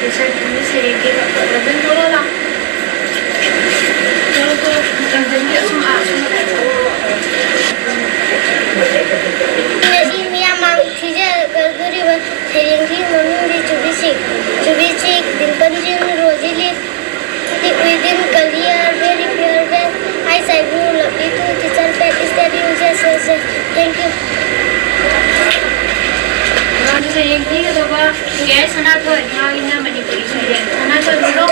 Thank you. Sayang tiga tu apa? Gaya sana tu, yang ini Manipuri sayang. Sana tu dulu.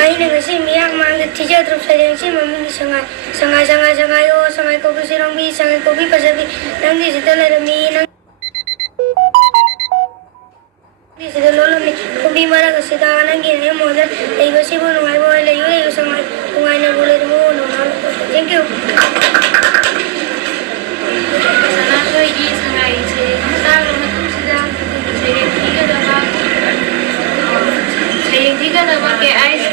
Hari ni kasi miyak mang teacher terus sayang si mami ni sangai yo sangai kopi sirong bi sangai kopi pasabi nang di situ lah mi nang di situ lolo mi kopi mara kasi dah nang gini modal leiba si pun ngai boy leiba sangai ngai na boleh demo nong. Thank you. Sana tu ini sangai si. Sayang tiga nama ke ais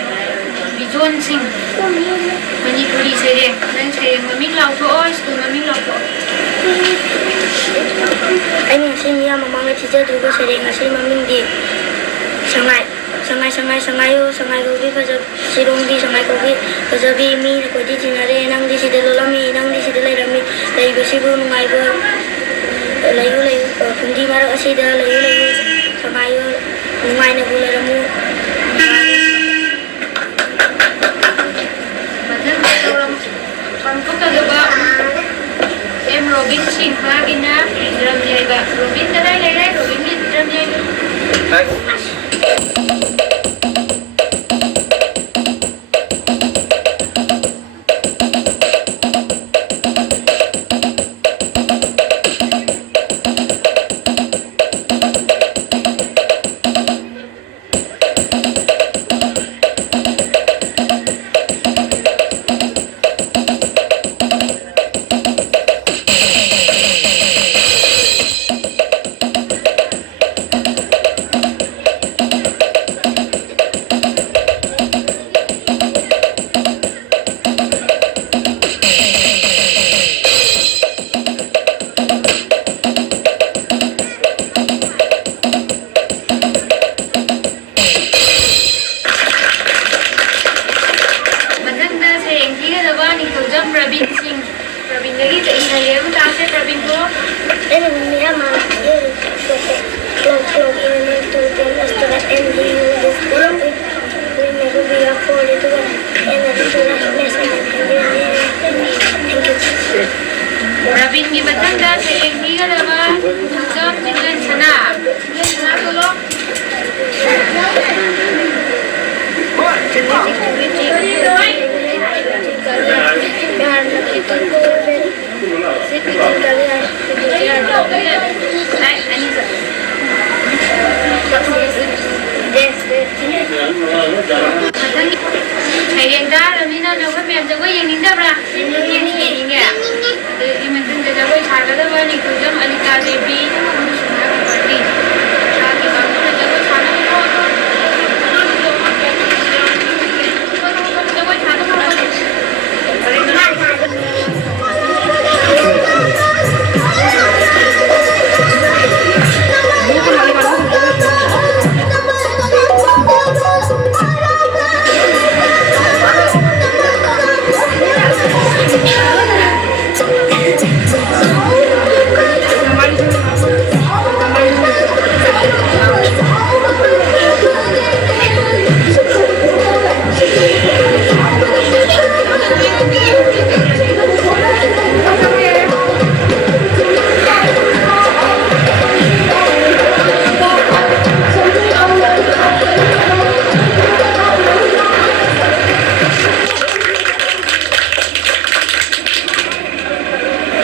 bijuan sing Manipuri sayang dan sayang maming lau tu ais tu maming lau tu. Ini si Mia mamang teacher juga sayang nasi maming di sangai yo sangai kopi pasal sirung di sangai kopi pasal bi mi nak di jinare nang di situ lolami nang di situ lelami lagi besi pun ngai pun layu pundi mara kasi dah layu sangai yo ngai na boleh ramu. Pangthoknaba em Robin Singh Magina drum leiba Robin dalai Robin ni drum leiba Sayang dah, ni nak jawab macam apa yang ni dah berah? Ini. Ini macam jawab cara dah, ni tu jam alika baby.